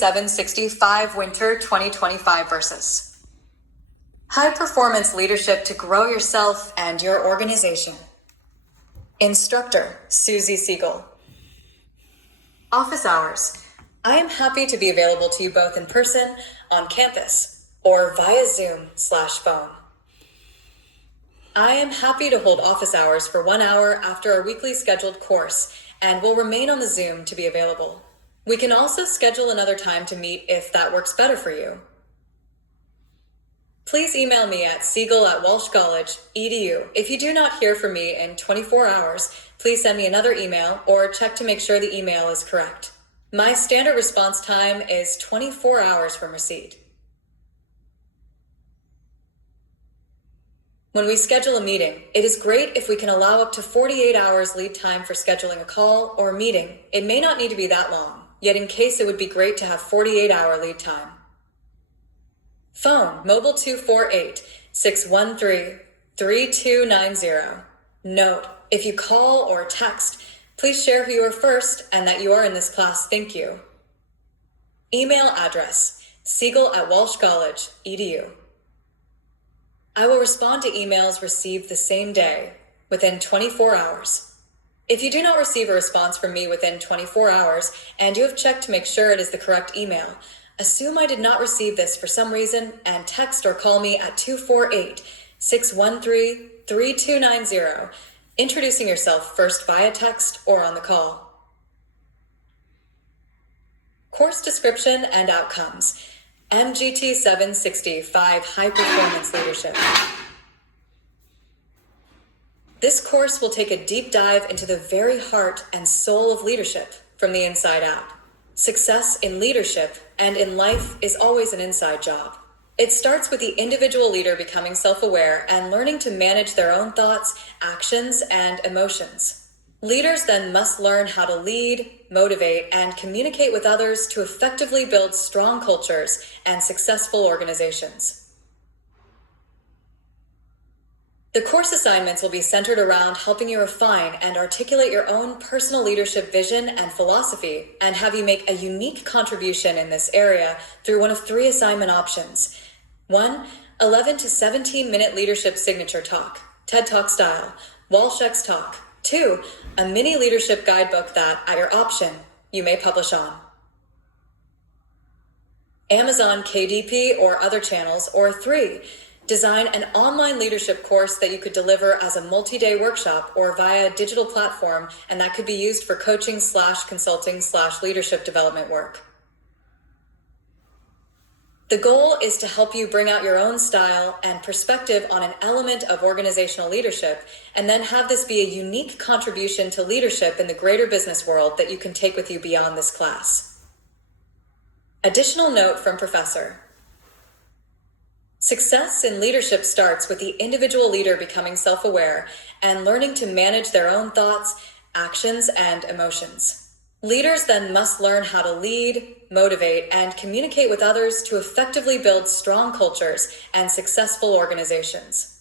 MGT765 Winter 2025 Versus. High Performance Leadership to Grow Yourself and Your Organization. Instructor, Susie Siegel. Office hours. I am happy to be available to you both in person, on campus, or via Zoom/phone. I am happy to hold office hours for 1 hour after our weekly scheduled course and will remain on the Zoom to be available. We can also schedule another time to meet if that works better for you. Please email me at siegel@walshcollege.edu. If you do not hear from me in 24 hours, please send me another email or check to make sure the email is correct. My standard response time is 24 hours from receipt. When we schedule a meeting, it is great if we can allow up to 48 hours lead time for scheduling a call or meeting. It may not need to be that long, yet in case it would be great to have 48-hour lead time. Phone, mobile 248-613-3290. Note, if you call or text, please share who you are first and that you are in this class. Thank you. Email address, siegel@walshcollege.edu. I will respond to emails received the same day, within 24 hours. If you do not receive a response from me within 24 hours and you have checked to make sure it is the correct email, assume I did not receive this for some reason and text or call me at 248-613-3290, introducing yourself first via text or on the call. Course description and outcomes. MGT765 High Performance Leadership. This course will take a deep dive into the very heart and soul of leadership from the inside out. Success in leadership and in life is always an inside job. It starts with the individual leader becoming self-aware and learning to manage their own thoughts, actions, and emotions. Leaders then must learn how to lead, motivate, and communicate with others to effectively build strong cultures and successful organizations. The course assignments will be centered around helping you refine and articulate your own personal leadership vision and philosophy and have you make a unique contribution in this area through one of 3 assignment options. 1, 11 to 17-minute leadership signature talk, TED Talk style, Walsh Talk. 2, a mini leadership guidebook that, at your option, you may publish on Amazon, KDP, or other channels. Or 3, design an online leadership course that you could deliver as a multi-day workshop or via a digital platform, and that could be used for coaching/consulting/leadership development work. The goal is to help you bring out your own style and perspective on an element of organizational leadership, and then have this be a unique contribution to leadership in the greater business world that you can take with you beyond this class. Additional note from Professor. Success in leadership starts with the individual leader becoming self-aware and learning to manage their own thoughts, actions, and emotions. Leaders then must learn how to lead, motivate, and communicate with others to effectively build strong cultures and successful organizations.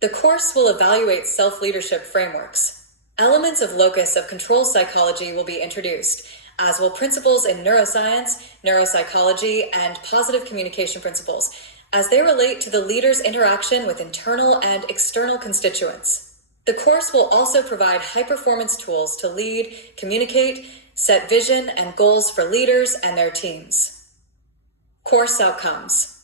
The course will evaluate self-leadership frameworks. Elements of locus of control psychology will be introduced, as will principles in neuroscience, neuropsychology, and positive communication principles, as they relate to the leader's interaction with internal and external constituents. The course will also provide high-performance tools to lead, communicate, set vision and goals for leaders and their teams. Course outcomes.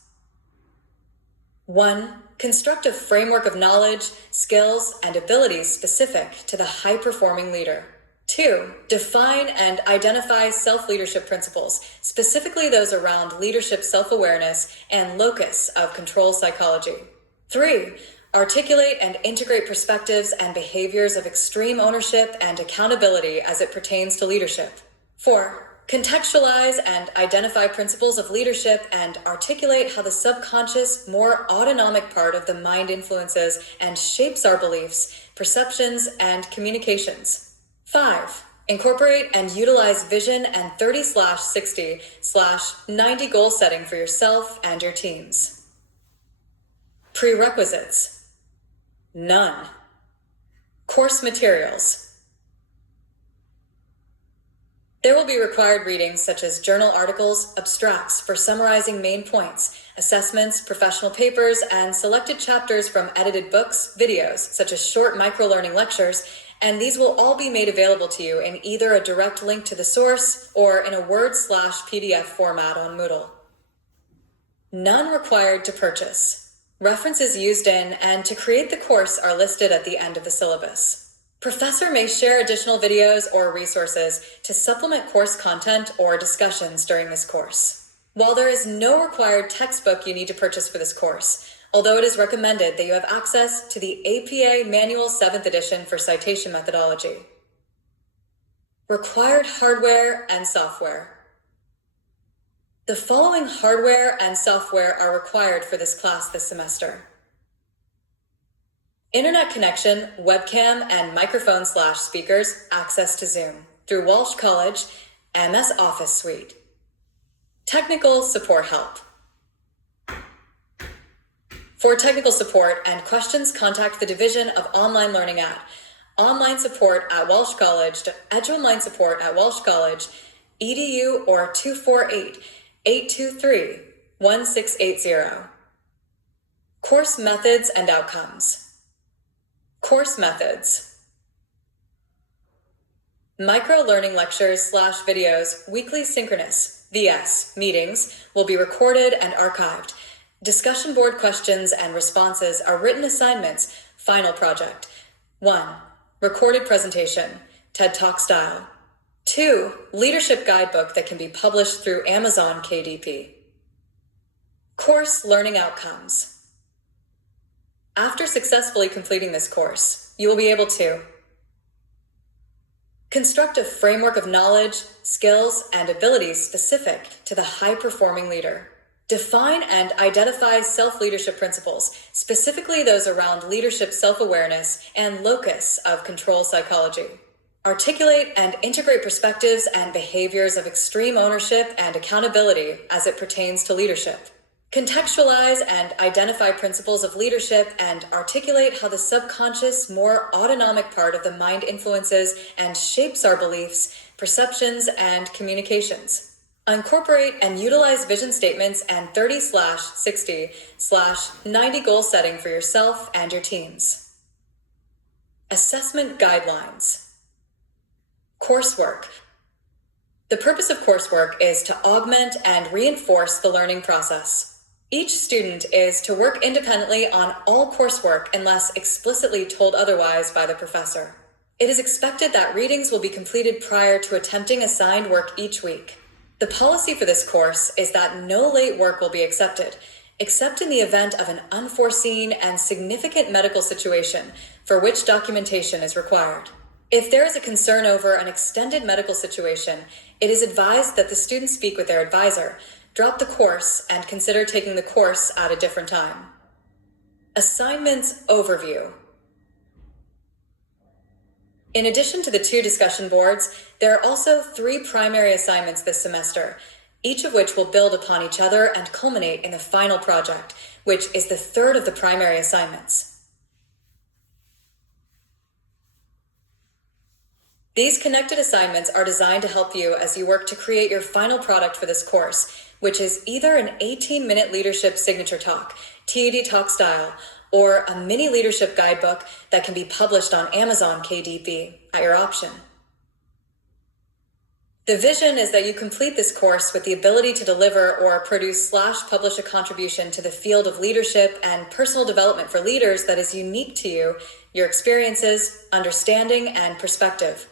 1. Construct a framework of knowledge, skills, and abilities specific to the high-performing leader. 2. Define and identify self-leadership principles, specifically those around leadership self-awareness and locus of control psychology. 3. Articulate and integrate perspectives and behaviors of extreme ownership and accountability as it pertains to leadership. 4. Contextualize and identify principles of leadership and articulate how the subconscious, more autonomic part of the mind influences and shapes our beliefs, perceptions, and communications. 5. Incorporate and utilize vision and 30/60/90 goal setting for yourself and your teams. Prerequisites. None. Course materials. There will be required readings such as journal articles, abstracts for summarizing main points, assessments, professional papers, and selected chapters from edited books, videos, such as short micro-learning lectures, and these will all be made available to you in either a direct link to the source or in a Word/PDF format on Moodle. None required to purchase. References used in and to create the course are listed at the end of the syllabus. Professor may share additional videos or resources to supplement course content or discussions during this course. While there is no required textbook you need to purchase for this course, although it is recommended that you have access to the APA Manual 7th edition for citation methodology. Required hardware and software. The following hardware and software are required for this class this semester. Internet connection, webcam, and microphone/speakers, access to Zoom through Walsh College, MS Office Suite. Technical support help. For technical support and questions, contact the Division of Online Learning at online support at Walsh College, EduOnline support at Walsh College, EDU, or 248-823-1680. Course methods and outcomes. Course methods. Micro-learning lectures/videos, weekly synchronous, VS, meetings will be recorded and archived. Discussion board questions and responses are written assignments, final project. 1. Recorded presentation, TED Talk style. 2. Leadership guidebook that can be published through Amazon KDP. Course learning outcomes. After successfully completing this course, you will be able to construct a framework of knowledge, skills, and abilities specific to the high-performing leader. Define and identify self-leadership principles, specifically those around leadership self-awareness and locus of control psychology. Articulate and integrate perspectives and behaviors of extreme ownership and accountability as it pertains to leadership. Contextualize and identify principles of leadership and articulate how the subconscious, more autonomic part of the mind influences and shapes our beliefs, perceptions, and communications. Incorporate and utilize vision statements and 30/60/90 goal setting for yourself and your teams. Assessment guidelines. Coursework. The purpose of coursework is to augment and reinforce the learning process. Each student is to work independently on all coursework unless explicitly told otherwise by the professor. It is expected that readings will be completed prior to attempting assigned work each week. The policy for this course is that no late work will be accepted, except in the event of an unforeseen and significant medical situation for which documentation is required. If there is a concern over an extended medical situation, it is advised that the student speak with their advisor, drop the course, and consider taking the course at a different time. Assignments overview. In addition to the 2 discussion boards, there are also 3 primary assignments this semester, each of which will build upon each other and culminate in the final project, which is the 3rd of the primary assignments. These connected assignments are designed to help you as you work to create your final product for this course, which is either an 18-minute leadership signature talk, TED Talk style, or a mini leadership guidebook that can be published on Amazon KDP at your option. The vision is that you complete this course with the ability to deliver or produce/publish a contribution to the field of leadership and personal development for leaders that is unique to you, your experiences, understanding, and perspective.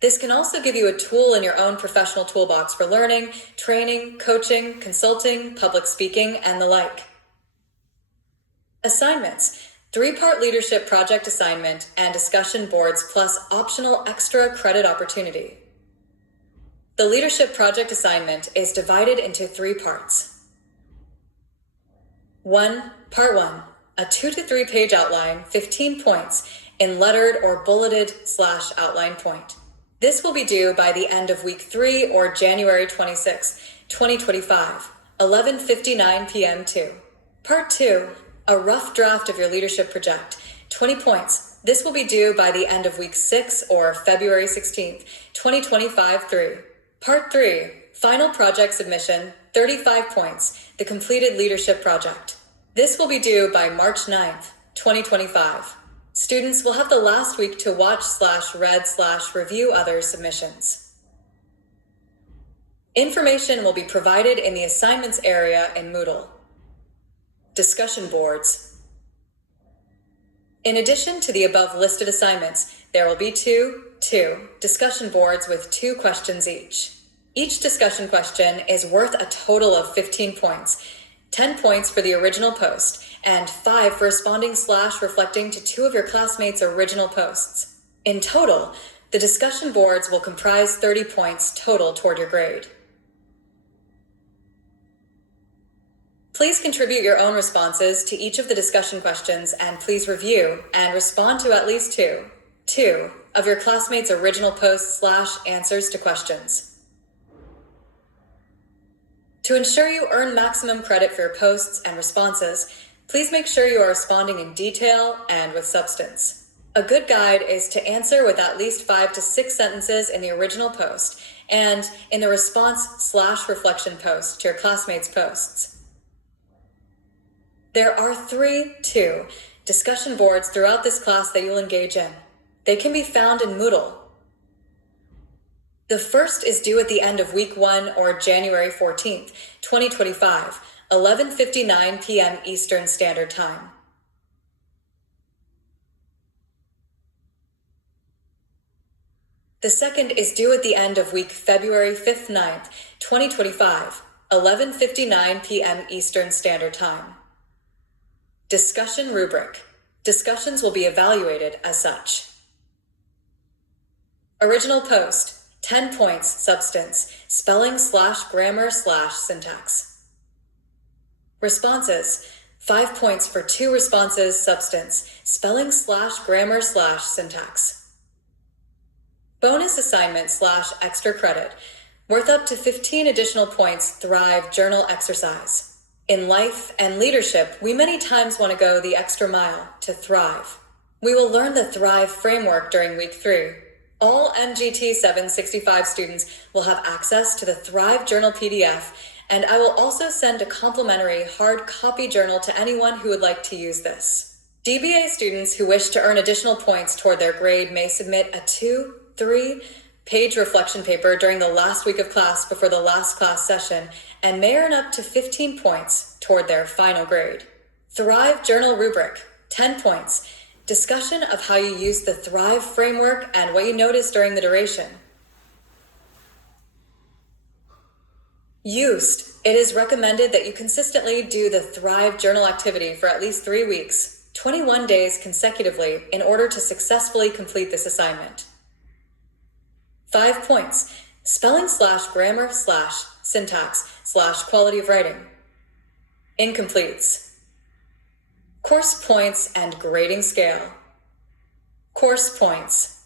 This can also give you a tool in your own professional toolbox for learning, training, coaching, consulting, public speaking, and the like. Assignments: 3-part leadership project assignment and discussion boards plus optional extra credit opportunity. The leadership project assignment is divided into 3 parts. 1. Part 1, a 2 to 3 page outline, 15 points, in lettered or bulleted/outline point. This will be due by the end of week 3 or January 26, 2025, 11:59 p.m. 2. Part 2, a rough draft of your leadership project, 20 points, This will be due by the end of week 6 or February 16th, 2025 3. Part 3, final project submission, 35 points, the completed leadership project. This will be due by March 9th, 2025. Students will have the last week to watch/read/review other submissions. Information will be provided in the assignments area in Moodle. Discussion boards. In addition to the above listed assignments, there will be two discussion boards with 2 questions each. Each discussion question is worth a total of 15 points, 10 points for the original post, and 5 for responding/reflecting to 2 of your classmates' original posts. In total, the discussion boards will comprise 30 points total toward your grade. Please contribute your own responses to each of the discussion questions, and please review and respond to at least two of your classmates' original posts/answers to questions. To ensure you earn maximum credit for your posts and responses, please make sure you are responding in detail and with substance. A good guide is to answer with at least 5 to 6 sentences in the original post and in the response/reflection post to your classmates' posts. There are 3 discussion boards throughout this class that you'll engage in. They can be found in Moodle. The first is due at the end of week 1 or January 14th, 2025, 11:59 p.m. Eastern Standard Time. The second is due at the end of week February 5th, 9th, 2025, 11:59 p.m. Eastern Standard Time. Discussion rubric. Discussions will be evaluated as such. Original post, 10 points, substance, spelling/grammar/syntax. Responses, 5 points for 2 responses, substance, spelling/grammar/syntax. Bonus assignment/extra credit, worth up to 15 additional points, Thrive journal exercise. In life and leadership, we many times want to go the extra mile to thrive. We will learn the Thrive framework during week 3. All MGT765 students will have access to the Thrive Journal PDF, and I will also send a complimentary hard copy journal to anyone who would like to use this. DBA students who wish to earn additional points toward their grade may submit a 2-3-page reflection paper during the last week of class before the last class session and may earn up to 15 points toward their final grade. Thrive Journal rubric, 10 points. Discussion of how you use the Thrive framework and what you notice during the duration. Used. It is recommended that you consistently do the Thrive journal activity for at least 3 weeks, 21 days consecutively in order to successfully complete this assignment. 5 points. Spelling/grammar/syntax/quality of writing. Incompletes. Course points and grading scale. Course points.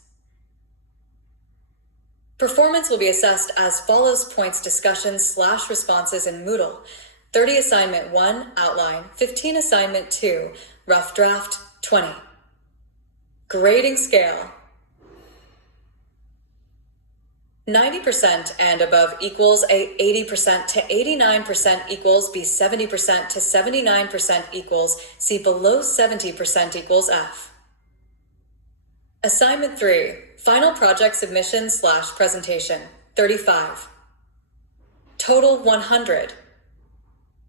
Performance will be assessed as follows: points discussions/responses in Moodle. 30 assignment 1, outline, 15 assignment 2, rough draft, 20. Grading scale. 90% and above equals a 80% to 89% equals B, 70% to 79% equals C, below 70% equals F. Assignment 3, final project submission/presentation, 35. Total 100.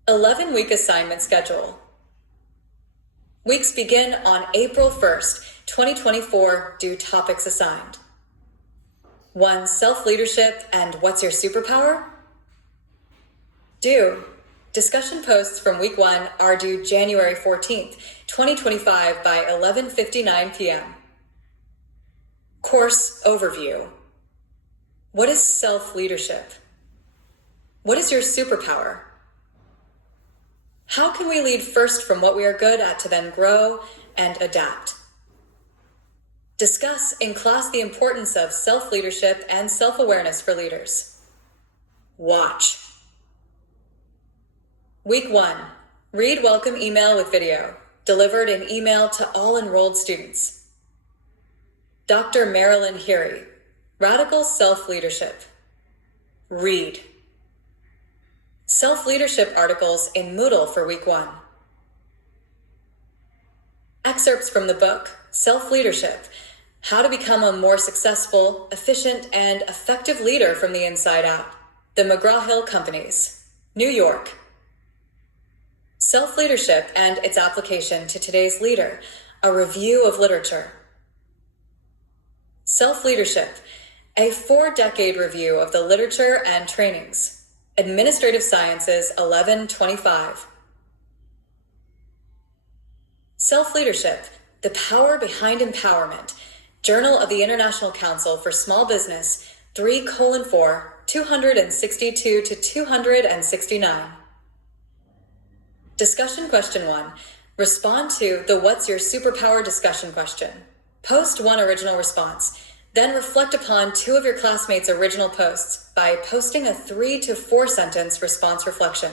11-week assignment schedule. Weeks begin on April 1st, 2024, due topics assigned. 1. Self-leadership and what's your superpower? Due. Discussion posts from week 1 are due January 14th, 2025 by 11:59 p.m. Course overview. What is self-leadership? What is your superpower? How can we lead first from what we are good at to then grow and adapt? Discuss in class the importance of self-leadership and self-awareness for leaders. Watch. Week 1. Read welcome email with video, delivered in email to all enrolled students. Dr. Marilyn Heery, Radical Self-Leadership. Read. Self-leadership articles in Moodle for week 1. Excerpts from the book, Self-Leadership, How to Become a More Successful, Efficient, and Effective Leader from the Inside Out. The McGraw-Hill Companies, New York. Self-leadership and its application to today's leader, a review of literature. Self-leadership, a 4-decade review of the literature and trainings. Administrative Sciences 1125. Self-leadership, the power behind empowerment. Journal of the International Council for Small Business 3:4, 262 to 269. Discussion question 1. Respond to the What's Your Superpower discussion question. Post 1 original response. Then reflect upon 2 of your classmates' original posts by posting a 3 to 4 sentence response reflection.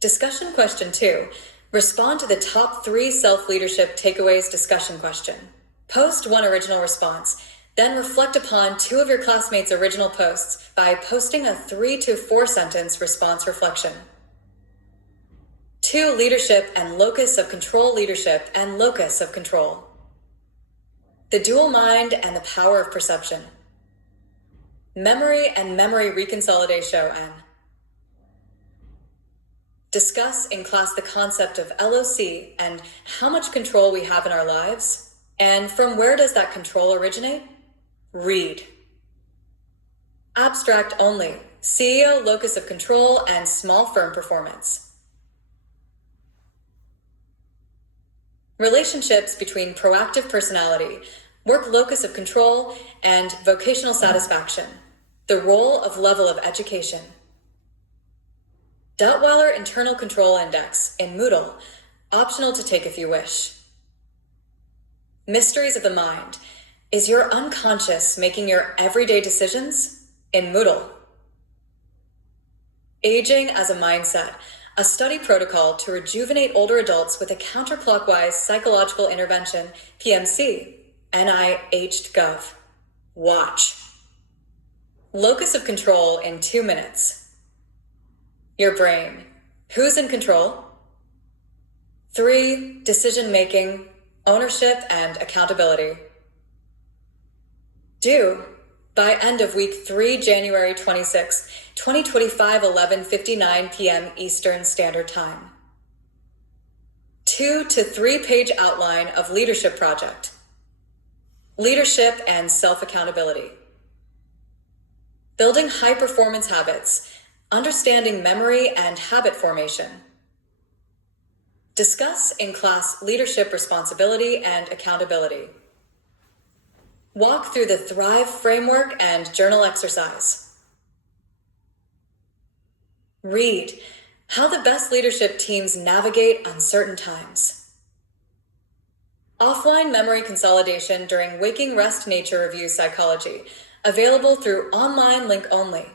Discussion question 2. Respond to the top 3 self-leadership takeaways discussion question. Post 1 original response. Then reflect upon 2 of your classmates' original posts by posting a 3 to 4 sentence response reflection. 2. Leadership and locus of control. Leadership and locus of control. The dual mind and the power of perception. Memory and memory reconsolidation. Discuss in class the concept of LOC and how much control we have in our lives, and from where does that control originate? Read. Abstract only, CEO, locus of control, and small firm performance. Relationships between proactive personality, work locus of control, and vocational satisfaction. The role of level of education. Duttweiler Internal Control Index in Moodle, optional to take if you wish. Mysteries of the mind. Is your unconscious making your everyday decisions? In Moodle. Aging as a mindset, a study protocol to rejuvenate older adults with a counterclockwise psychological intervention, PMC, NIH.gov. Watch. Locus of control in 2 minutes. Your brain. Who's in control? 3. Decision-making, ownership, and accountability. Due by end of week 3, January 26, 2025, 11:59 p.m. Eastern Standard Time. 2 to 3 page outline of leadership project. Leadership and self-accountability. Building high-performance habits, understanding memory and habit formation. Discuss in class leadership responsibility and accountability. Walk through the Thrive framework and journal exercise. Read how the best leadership teams navigate uncertain times. Offline memory consolidation during waking rest nature review psychology, available through online link only.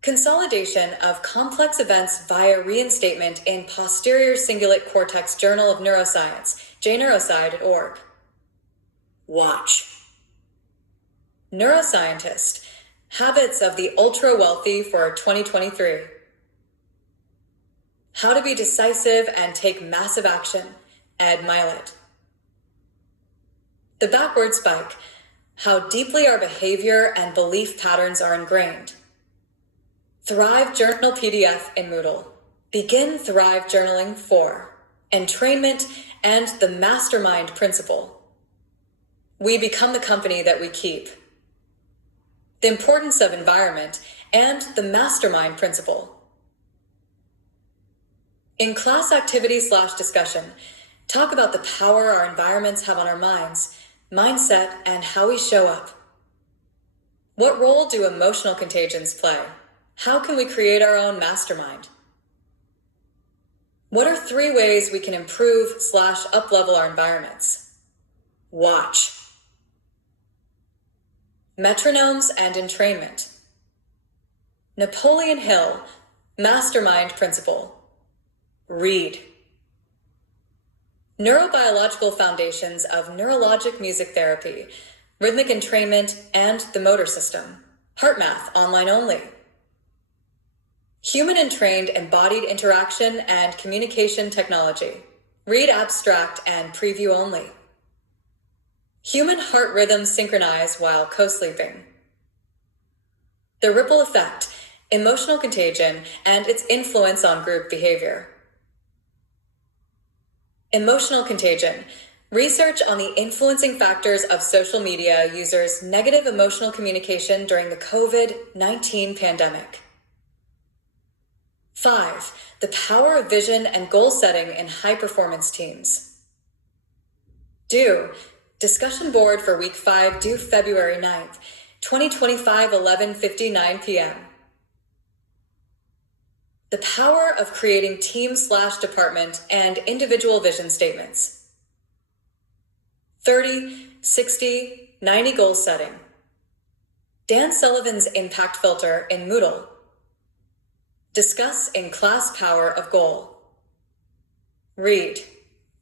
Consolidation of complex events via reinstatement in posterior cingulate cortex Journal of Neuroscience, jneurosci.org. Watch. Neuroscientist, habits of the ultra-wealthy for 2023. How to be decisive and take massive action, Ed Milet. The backward spike, how deeply our behavior and belief patterns are ingrained. Thrive Journal PDF in Moodle. Begin Thrive Journaling 4. Entrainment and the Mastermind Principle. We become the company that we keep. The importance of environment and the Mastermind Principle. In class activity/discussion, talk about the power our environments have on our minds, mindset, and how we show up. What role do emotional contagions play? How can we create our own mastermind? What are 3 ways we can improve/uplevel our environments? Watch. Metronomes and entrainment. Napoleon Hill, Mastermind Principle. Read. neurobiological foundations of neurologic music therapy, rhythmic entrainment, and the motor system. Heart math, online only. Human entrained embodied interaction and communication technology. Read abstract and preview only. Human heart rhythms synchronize while co-sleeping. The ripple effect, emotional contagion, and its influence on group behavior. Emotional contagion, research on the influencing factors of social media users' negative emotional communication during the COVID-19 pandemic. 5. The power of vision and goal setting in high-performance teams. Due, discussion board for week 5 due February 9th, 2025, 11:59 p.m. The power of creating team/department and individual vision statements. 30, 60, 90 goal setting. Dan Sullivan's impact filter in Moodle. Discuss in class power of goal. Read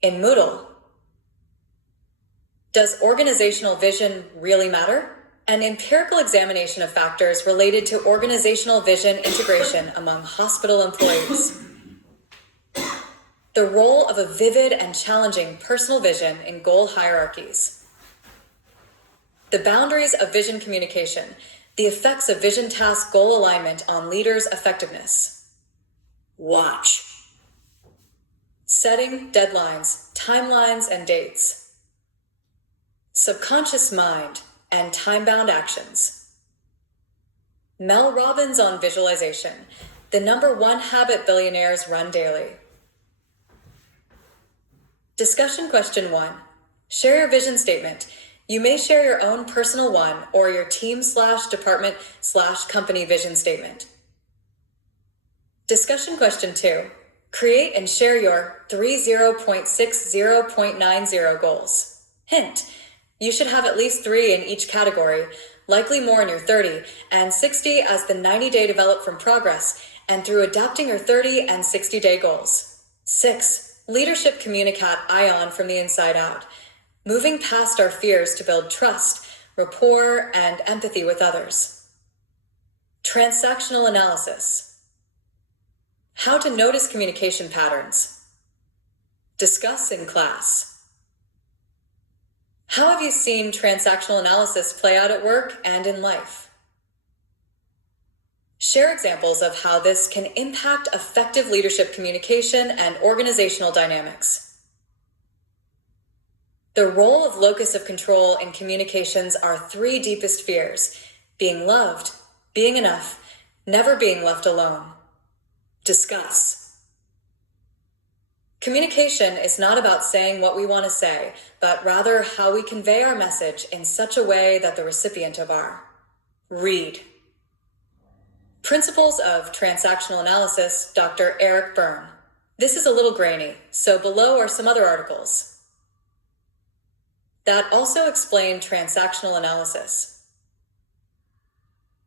in Moodle. Does organizational vision really matter? An empirical examination of factors related to organizational vision integration among hospital employees. The role of a vivid and challenging personal vision in goal hierarchies. The boundaries of vision communication, the effects of vision task goal alignment on leaders' effectiveness. Watch. Setting deadlines, timelines, and dates. Subconscious mind and time-bound actions. Mel Robbins on visualization, the #1 habit billionaires run daily. Discussion question 1. Share your vision statement. You may share your own personal one or your team/department/company vision statement. Discussion question 2. Create and share your 30.60.90 goals. Hint, you should have at least 3 in each category, likely more in your 30, and 60 as the 90-day develop from progress and through adapting your 30 and 60-day goals. 6. Leadership communicat ion from the inside out, moving past our fears to build trust, rapport, and empathy with others. Transactional analysis. How to notice communication patterns. Discuss in class. How have you seen transactional analysis play out at work and in life? Share examples of how this can impact effective leadership communication and organizational dynamics. The role of locus of control in communications are 3 deepest fears: being loved, being enough, never being left alone. Discuss. Communication is not about saying what we want to say, but rather how we convey our message in such a way that the recipient of our. Read. Principles of Transactional Analysis, Dr. Eric Byrne. This is a little grainy, so below are some other articles that also explain transactional analysis.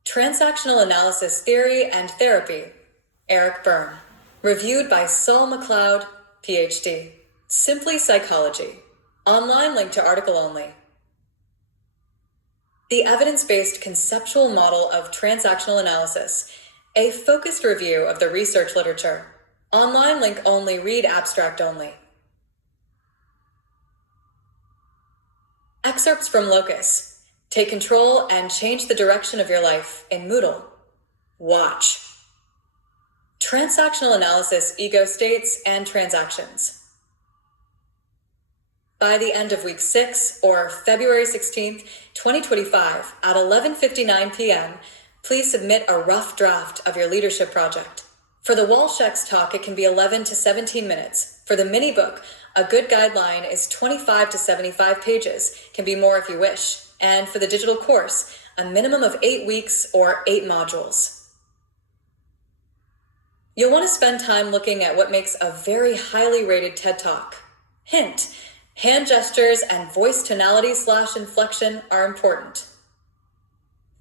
Transactional Analysis Theory and Therapy, Eric Byrne. Reviewed by Saul McLeod, PhD. Simply Psychology. Online link to article only. The Evidence-Based Conceptual Model of Transactional Analysis, a focused review of the research literature. Online link only, read abstract only. Excerpts from Locus. Take control and change the direction of your life in Moodle. Watch. Transactional Analysis, Ego States, and Transactions. By the end of week 6, or February 16th, 2025, at 11:59 p.m., please submit a rough draft of your leadership project. For the Walsh-X talk, it can be 11 to 17 minutes. For the mini book, a good guideline is 25 to 75 pages, can be more if you wish. And for the digital course, a minimum of 8 weeks or 8 modules. You'll want to spend time looking at what makes a very highly rated TED Talk. Hint, hand gestures and voice tonality/inflection are important.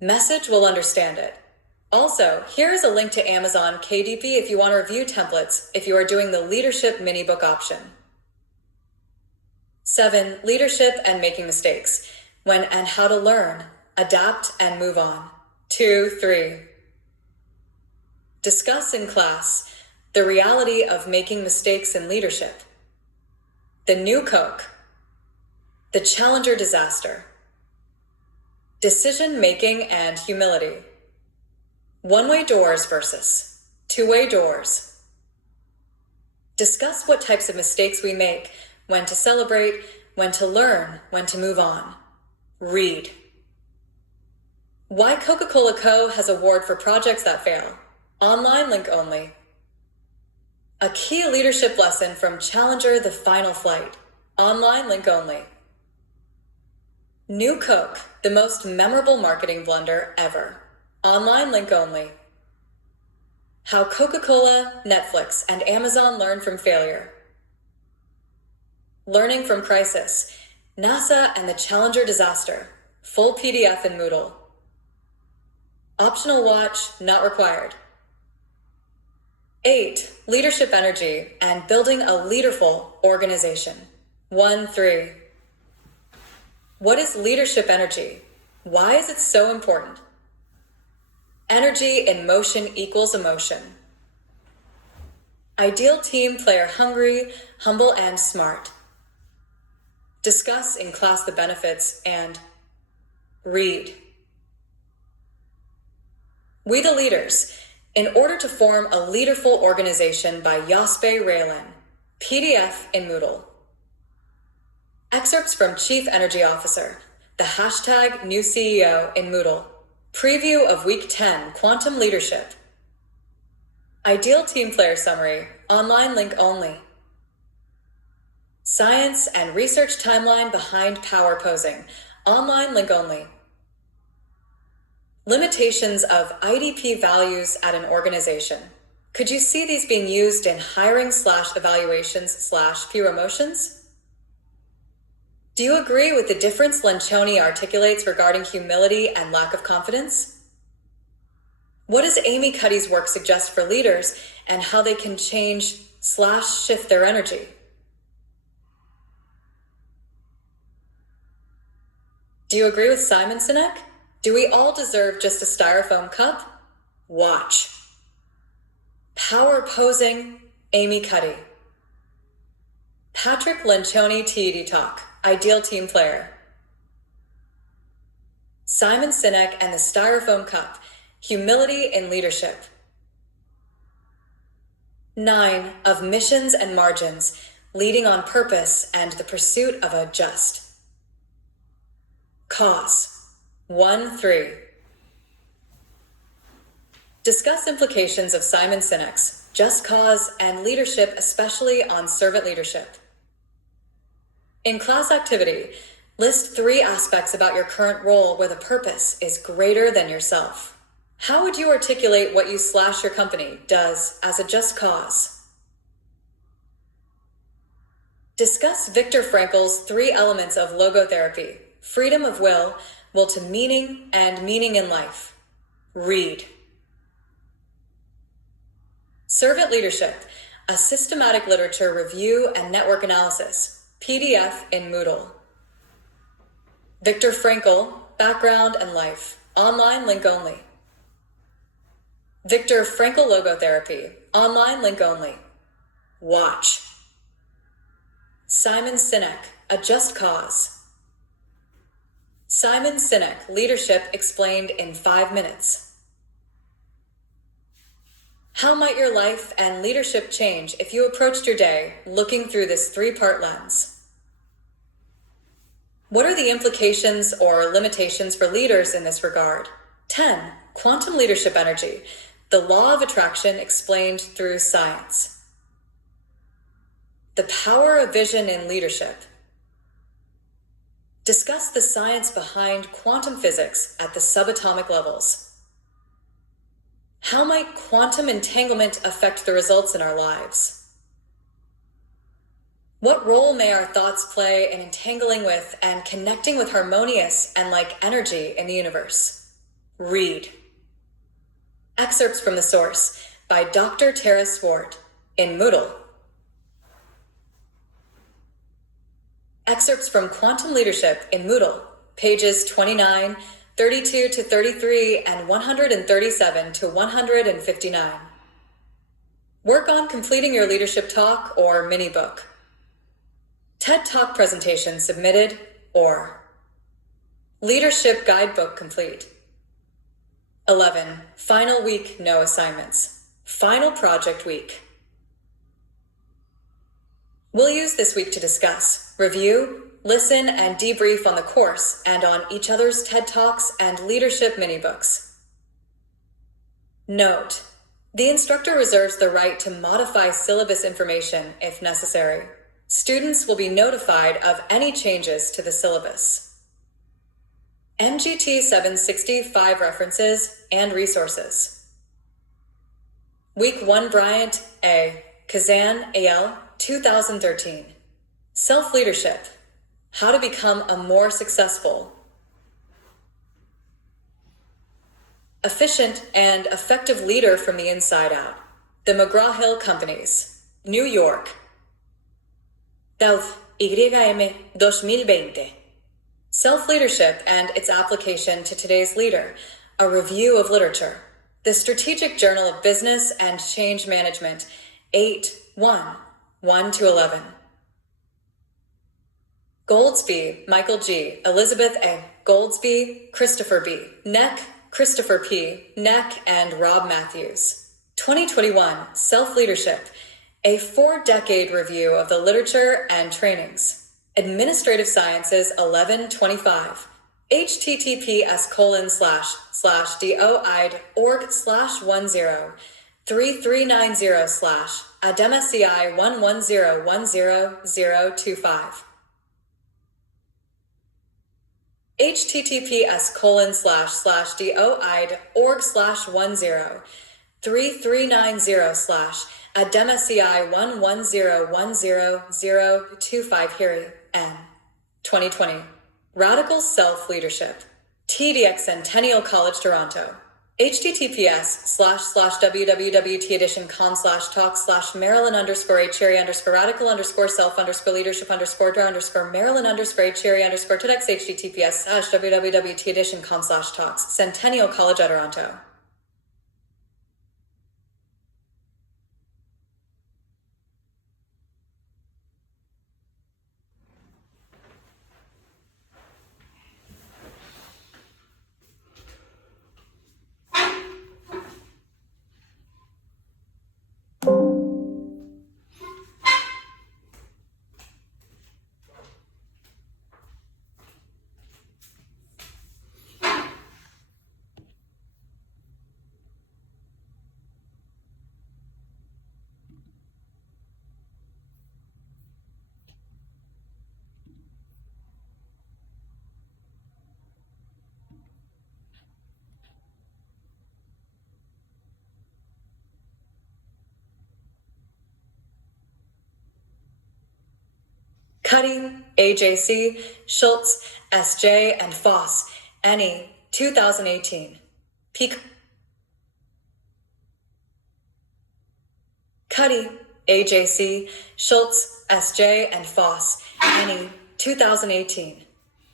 Message will understand it. Also, here is a link to Amazon KDP if you want to review templates if you are doing the leadership mini book option. 7. Leadership and making mistakes. When and how to learn, adapt, and move on. 2, 3. Discuss in class the reality of making mistakes in leadership. The new Coke. The Challenger disaster. Decision-making and humility. One-way doors versus two-way doors. Discuss what types of mistakes we make, when to celebrate, when to learn, when to move on. Read. Why Coca-Cola Co. has award for projects that fail. Online link only. A key leadership lesson from Challenger the Final Flight. Online link only. New Coke, the most memorable marketing blunder ever. Online link only. How Coca-Cola, Netflix, and Amazon learn from failure. Learning from crisis. NASA and the Challenger disaster. Full PDF in Moodle. Optional watch, not required. 8. Leadership energy and building a leaderful organization. 1, 3. What is leadership energy? Why is it so important? Energy in motion equals emotion. Ideal team player hungry, humble, and smart. Discuss in class the benefits and read. We the Leaders. In order to form a leaderful organization by Yaspe Raylan. PDF in Moodle. Excerpts from Chief Energy Officer. The hashtag new CEO in Moodle. Preview of Week 10 Quantum Leadership. Ideal Team Player Summary. Online link only. Science and research timeline behind power posing. Online link only. Limitations of IDP values at an organization. Could you see these being used in hiring/evaluations/peer emotions? Do you agree with the difference Lencioni articulates regarding humility and lack of confidence? What does Amy Cuddy's work suggest for leaders and how they can change/shift their energy? Do you agree with Simon Sinek? Do we all deserve just a styrofoam cup? Watch. Power posing, Amy Cuddy. Patrick Lencioni TED Talk, Ideal Team Player. Simon Sinek and the Styrofoam Cup, Humility in Leadership. 9. Of Missions and Margins, Leading on Purpose and the Pursuit of a Just Cause. 1, 3. Discuss implications of Simon Sinek's Just Cause and leadership, especially on servant leadership. In class activity, list 3 aspects about your current role where the purpose is greater than yourself. How would you articulate what you/your company does as a just cause? Discuss Viktor Frankl's 3 elements of logotherapy: freedom of will to meaning, and meaning in life. Read. Servant Leadership, a systematic literature review and network analysis. PDF in Moodle. Viktor Frankl, Background and Life. Online link only. Viktor Frankl Logotherapy. Online link only. Watch. Simon Sinek, A Just Cause. Simon Sinek, Leadership Explained in 5 minutes. How might your life and leadership change if you approached your day looking through this 3-part lens? What are the implications or limitations for leaders in this regard? 10. Quantum leadership energy, the law of attraction explained through science. The power of vision in leadership. Discuss the science behind quantum physics at the subatomic levels. How might quantum entanglement affect the results in our lives? What role may our thoughts play in entangling with and connecting with harmonious and like energy in the universe? Read. Excerpts from the source by Dr. Tara Swart in Moodle. Excerpts from Quantum Leadership in Moodle, pages 29, 32 to 33, and 137 to 159. Work on completing your leadership talk or mini book. TED Talk presentation submitted or leadership guidebook complete. 11. Final week, no assignments. Final project week. We'll use this week to discuss, review, listen, and debrief on the course and on each other's TED Talks and leadership mini-books. Note: the instructor reserves the right to modify syllabus information if necessary. Students will be notified of any changes to the syllabus. MGT765 references and resources. Week 1 Bryant A. Kazan A.L. 2013. Self-Leadership. How to Become a More Successful, Efficient, and Effective Leader from the Inside Out. The McGraw-Hill Companies. New York. South YM 2020. Self-Leadership and its Application to Today's Leader, a Review of Literature. The Strategic Journal of Business and Change Management, 8-1, 1-11. Goldsby, Michael G., Elizabeth A., Goldsby, Christopher B., Neck, Christopher P., Neck, and Rob Matthews. 2021, Self-Leadership, a 4-decade review of the literature and trainings. Administrative Sciences 1125. https://doid.org/103390/ADEMACI1101001025. https://doid.org/103390/ADEMACI1101001025 Here N. 2020. Radical Self-Leadership. TDX Centennial College, Toronto. https://www.tedition.com/Marilyn_Cherry_Leadership_Marilyn_Cherry_TEDx https://www.tedition.com/talks Centennial College at Toronto. Cuddy, AJC, Schultz, SJ, and Foss, NE, 2018. Cuddy, AJC, Schultz, SJ, and Foss, NE, 2018.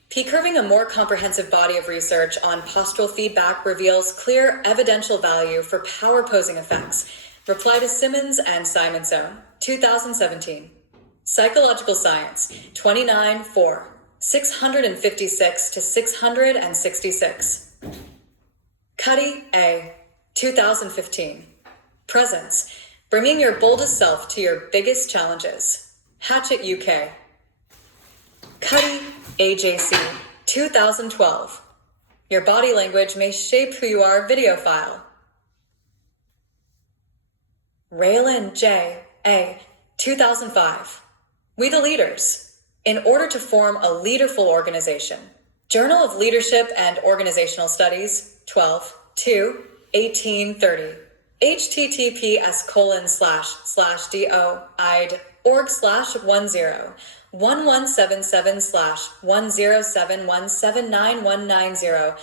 P-curving a more comprehensive body of research on postural feedback reveals clear evidential value for power posing effects. Reply to Simmons and Simonson, 2017. Psychological Science, 29-4, 656 to 666. Cuddy, A., 2015. Presence, bringing your boldest self to your biggest challenges. Hatchet, UK. Cuddy, AJC, 2012. Your body language may shape who you are. Video file. Raylan, J. A., 2005. We the Leaders. In order to form a leaderful organization. Journal of Leadership and Organizational Studies, 12-2-1830. https://doid.org/1077/1071791990.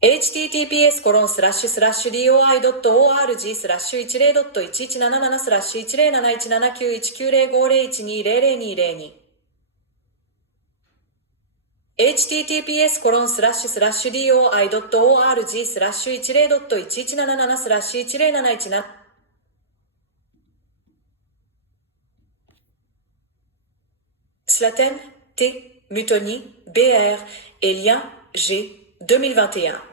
https://doi.org/doi.1177-1079191990202020 https://doi.org/1077-107919 Slaten, T, Mutoni, BR et Lien, G, 2021.